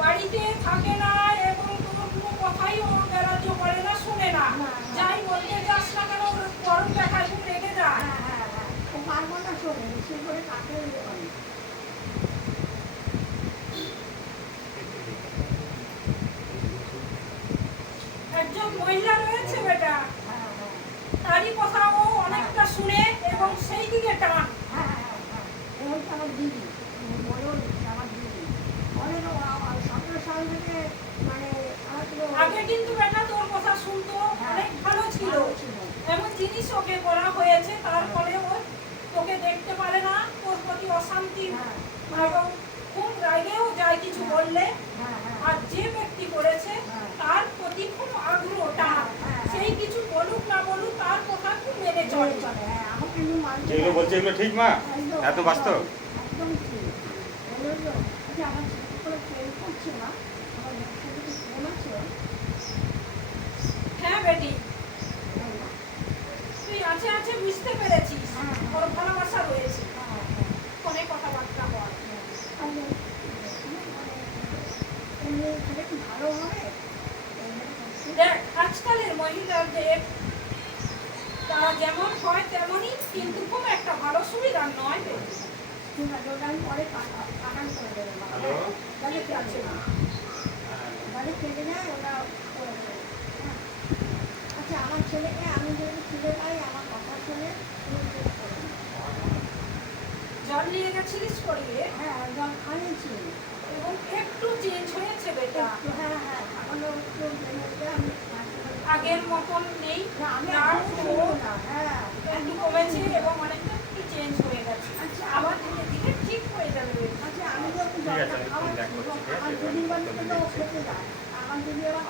বাড়িতে থাকে না এবং তোমার কোনো কথাই ও গ্রাহ্য করে না, শোনে না। যাই বলতে যাস না কেন ওর গরম দেখায়, খুব রেগে যায়। একজন মহিলা রয়েছে বেটা, তারই কথা ও অনেকটা শুনে এবং সেই দিকে টান। আমার দিদি বলুন, আমার দিদি অনেক 17 সাল থেকে মানে আগে কিন্তু বেটা তোর কথা শুনতো, অনেক ভালো ছিল। এমন জিনিস ওকে করা হয়েছে, তারপরে ও তোকে দেখতে পারে না, তোর প্রতি অশান্তি এবং খুব রাগেও যায় কিছু বললে। আর যে ব্যক্তি করেছে তার প্রতি খুব আগ্রহ টান, সেই কিছু বলুক না বলুক তার কথা খুব মেনে চলে। যেগুলো বলছে এগুলো ঠিক মা? এত বাস্তব? একদম ঠিক। আমার ছোট করে প্রেম করছে না, আমার ফোন আছে। হ্যাঁ বেটি, তুই আছে আছে বুঝতে পেরেছিস, ওর ভালোবাসা রয়েছে, ফোনে কথাবার্তা বল। ভালো হবে দেখ, আজকালের মহিলাদের তারা যেমন হয় তেমনই, কিন্তু খুব একটা ভালো সুবিধা নয় বেটি। আমি পরে কাটান করে দেবো। ঠিক আছে মা। বাড়ি কেটে নেয় ওটা করে দেবে। আচ্ছা, আমার ছেলেকে আমি যদি ফিরে পাই আমার কথা শুনে জল নিয়ে গেছিলিস করিয়ে? হ্যাঁ, জল খাইয়েছি এবং একটু চেঞ্জ হয়েছে বেটা, হ্যাঁ হ্যাঁ এখনো একটু আমি আগের মতন নেই, আমি নাক ও না। হ্যাঁ, একটু কমেছে এবং অনেকটা একটু চেঞ্জ হয়ে গেছে। আচ্ছা, আবার ধীরে ধীরে ঠিক হয়ে যাবে বেটা। আচ্ছা আমি যখন ঠিক আছে, আমি জলটা ফোন ব্যাক করছি, ঠিক আছে? আমার দিদির বাড়িতে তো খেতে যায়, আমার দিদি আবার